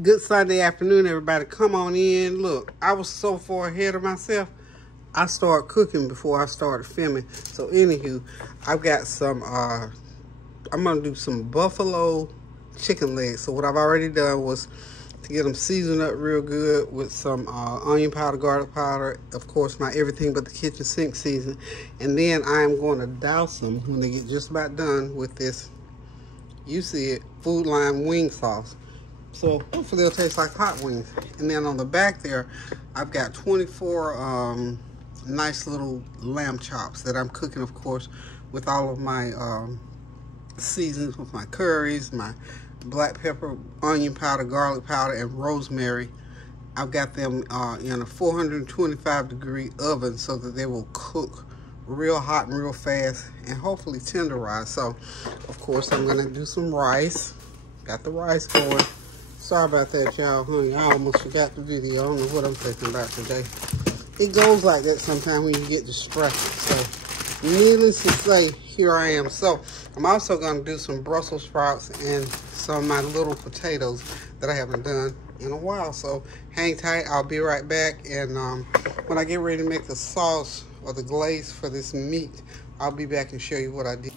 Good Sunday afternoon, everybody. Come on in. Look, I was so far ahead of myself. I started cooking before I started filming. So, anywho, I've got some, I'm going to do some buffalo chicken legs. So, what I've already done was to get them seasoned up real good with some onion powder, garlic powder, of course, my everything but the kitchen sink season. And then I am going to douse them when they get just about done with this, you see it, Food Line wing sauce. So hopefully it'll taste like hot wings. And then on the back there, I've got 24 nice little lamb chops that I'm cooking, of course, with all of my seasons, with my curries, my black pepper, onion powder, garlic powder, and rosemary. I've got them in a 425-degree oven so that they will cook real hot and real fast and hopefully tenderize. So, of course, I'm going to do some rice. Got the rice going. Sorry about that, y'all. Honey, I almost forgot the video. I don't know what I'm thinking about today. It goes like that sometimes when you get distracted. So, needless to say, here I am. So, I'm also going to do some Brussels sprouts and some of my little potatoes that I haven't done in a while. So, hang tight. I'll be right back. And when I get ready to make the sauce or the glaze for this meat, I'll be back and show you what I did.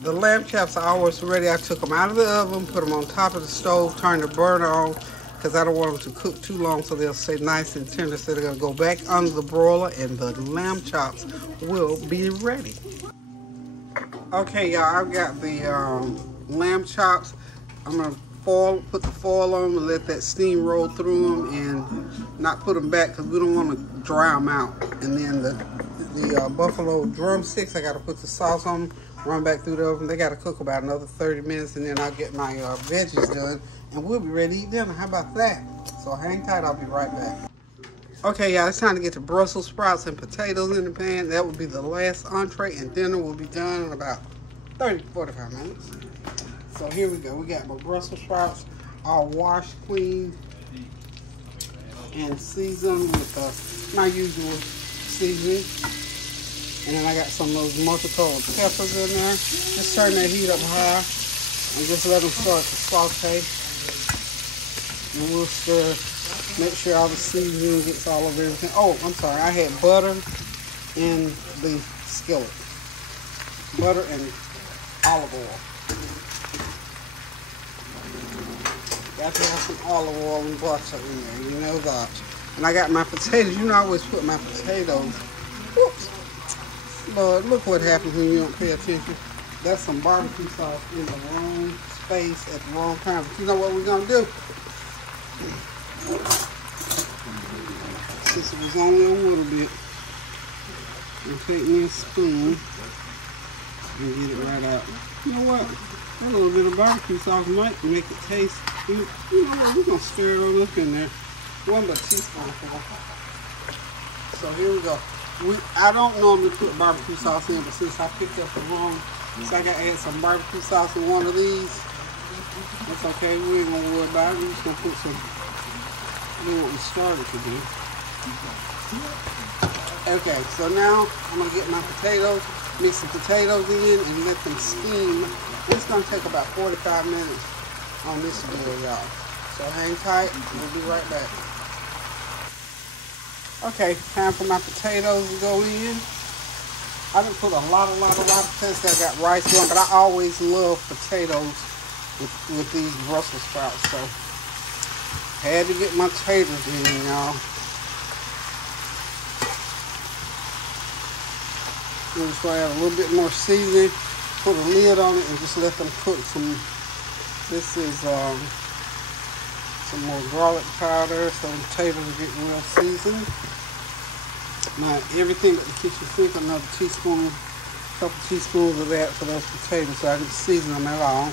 The lamb chops are always ready. I took them out of the oven, put them on top of the stove, turned the burner on because I don't want them to cook too long so they'll stay nice and tender. So they're going to go back under the broiler and the lamb chops will be ready. Okay, y'all, I've got the lamb chops. I'm going to put the foil on and let that steam roll through them and not put them back because we don't want to dry them out. And then the buffalo drumsticks, I got to put the sauce on them. Run back through the oven. They got to cook about another 30 minutes, and then I'll get my veggies done, and we'll be ready to eat dinner. How about that? So hang tight. I'll be right back. Okay, y'all, it's time to get the Brussels sprouts and potatoes in the pan. That will be the last entree, and dinner will be done in about 30-45 minutes. So here we go. We got my Brussels sprouts all washed, clean, and seasoned with my usual seasoning. And then I got some of those multicolored peppers in there. Just turn that heat up high and just let them start to saute. And we'll stir, make sure all the seasoning gets all over everything. Oh, I'm sorry, I had butter in the skillet. Butter and olive oil. Got to have some olive oil and butter in there, you know that. And I got my potatoes. You know I always put my potatoes. Whoops. Lord, look what happens when you don't pay attention. That's some barbecue sauce in the wrong space at the wrong time. But you know what we're going to do? Since it was only a little bit, I'm take me a spoon and get it right out. You know what? A little bit of barbecue sauce might make it taste. You know what? We're going to stir it on up in there. One but a teaspoonful. So here we go. I don't normally put barbecue sauce in, but since I picked up the wrong, so I got to add some barbecue sauce in one of these. That's okay. We ain't going to worry about it. We're just going to put some, do what we started to do. Okay, so now I'm going to get my potatoes, mix the potatoes in, and let them steam. It's going to take about 45 minutes on this deal, y'all. So hang tight. We'll be right back. Okay, time for my potatoes to go in. I didn't put a lot of potatoes. I got rice on, but I always love potatoes with these Brussels sprouts. So, had to get my potatoes in, y'all. I'm just going to add a little bit more seasoning, put a lid on it, and just let them cook some. This is some more garlic powder, so the potatoes will get well seasoned. My everything at the kitchen sink, another teaspoon, couple teaspoons of that for those potatoes, so I can season them at all.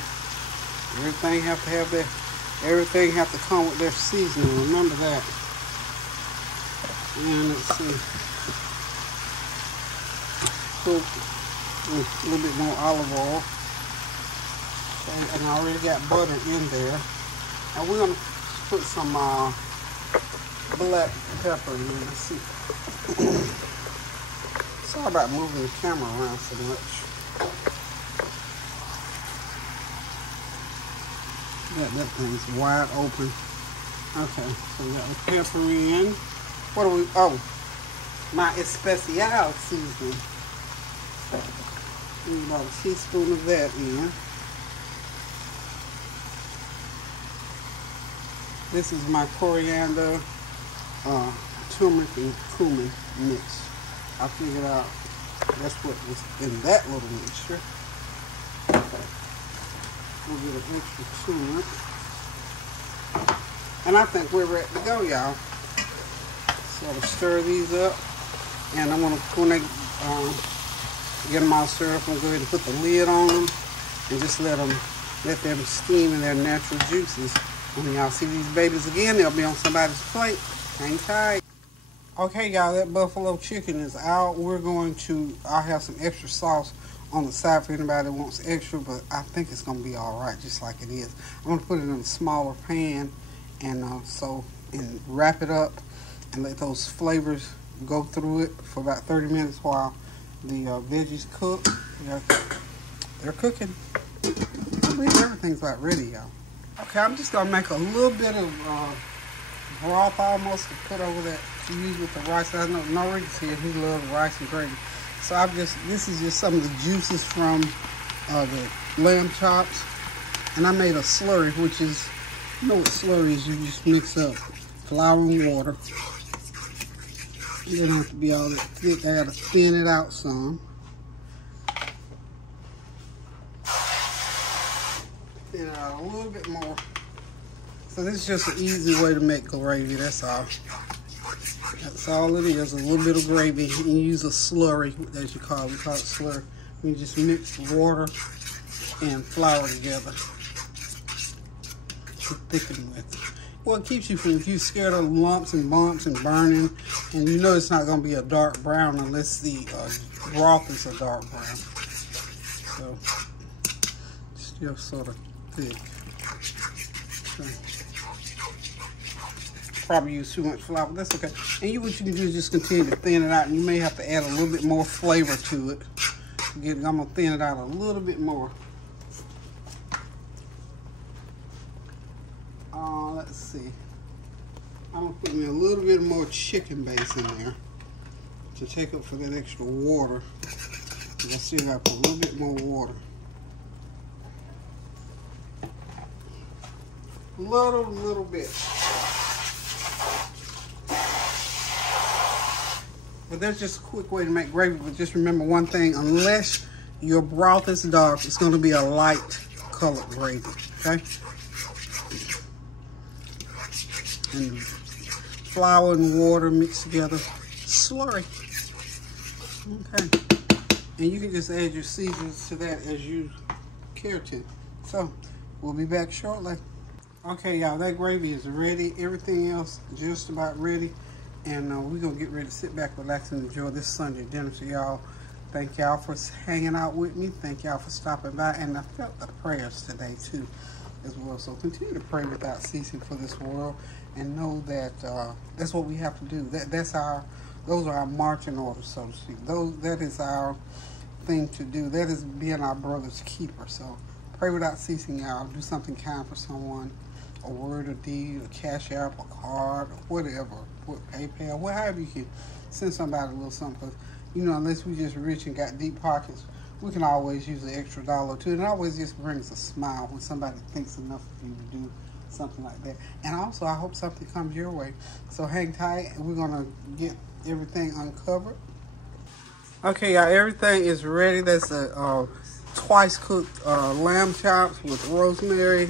Everything have to have that. Everything have to come with their seasoning. Remember that. And let's see. Put a little bit more olive oil, and I already got butter in there. And we're gonna put some black pepper in. Let's see. Sorry about moving the camera around so much. That thing's wide open. Okay, so we got the pepper in. What do we, oh, my especial seasoning. About a teaspoon of that in. This is my coriander, turmeric, and cumin mix. I figured out that's what was in that little mixture. We'll get an extra turmeric. And I think we're ready to go, y'all. So I'll stir these up. And I'm going to, when they get them all stirred up, I'm going to go ahead and put the lid on them. And just let them steam in their natural juices. When y'all see these babies again, they'll be on somebody's plate. Hang tight. Okay, y'all, that buffalo chicken is out. I'll have some extra sauce on the side for anybody that wants extra, but I think it's going to be all right, just like it is. I'm going to put it in a smaller pan and wrap it up and let those flavors go through it for about 30 minutes while the veggies cook. They're cooking. I believe everything's about ready, y'all. Okay, I'm just going to make a little bit of broth almost to put over that to use with the rice. I know Norika's here, he loves rice and gravy. So this is just some of the juices from the lamb chops. And I made a slurry, which is, you know what slurry is, you just mix up flour and water. It doesn't have to be all that thick, I gotta thin it out some. Thin it out a little bit more. So this is just an easy way to make gravy, that's all. That's all it is, a little bit of gravy. You can use a slurry, as you call it. We call it slurry. You just mix water and flour together to thicken with. Well, it keeps you from, if you're scared of lumps and bumps and burning, and you know it's not going to be a dark brown unless the broth is a dark brown. So, still sort of thick. Okay. Probably use too much flour, but that's okay. And what you can do is just continue to thin it out, and you may have to add a little bit more flavor to it. I'm gonna thin it out a little bit more. Let's see. I'm gonna put me a little bit more chicken base in there to take up for that extra water. I still gotta put a little bit more water. Little bit. But that's just a quick way to make gravy. But just remember one thing, unless your broth is dark, it's going to be a light colored gravy, okay? And flour and water mixed together, slurry, okay? And you can just add your seasonings to that as you care to. So, we'll be back shortly. Okay, y'all, that gravy is ready. Everything else just about ready. And we're going to get ready to sit back, relax, and enjoy this Sunday dinner. So, y'all, thank y'all for hanging out with me. Thank y'all for stopping by. And I felt the prayers today, too, as well. So, continue to pray without ceasing for this world. And know that that's what we have to do. Those are our marching orders, so to speak. That is our thing to do. That is being our brother's keeper. So, pray without ceasing, y'all. Do something kind for someone. A word, a deed, a cash app, a card, or whatever. PayPal, however you can send somebody a little something. Because, you know, unless we just rich and got deep pockets, we can always use an extra dollar or two. And it always just brings a smile when somebody thinks enough of you to do something like that. And also, I hope something comes your way. So hang tight, and we're going to get everything uncovered. Okay, y'all, everything is ready. That's a twice cooked lamb chops with rosemary.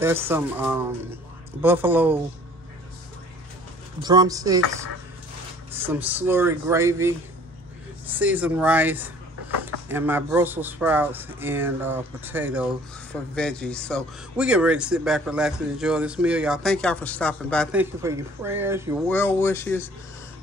There's some buffalo drumsticks, some slurry gravy, seasoned rice, and my Brussels sprouts and potatoes for veggies. So we get ready to sit back, relax, and enjoy this meal, y'all. Thank y'all for stopping by. Thank you for your prayers, your well wishes,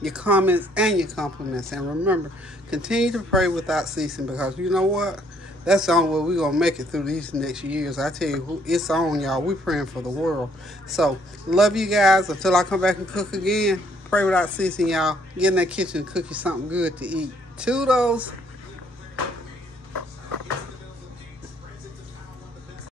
your comments, and your compliments. And remember, continue to pray without ceasing, because you know what? That's the only way we're going to make it through these next years. I tell you, it's on, y'all. We're praying for the world. So, love you guys. Until I come back and cook again, pray without ceasing, y'all. Get in that kitchen and cook you something good to eat. Toodles.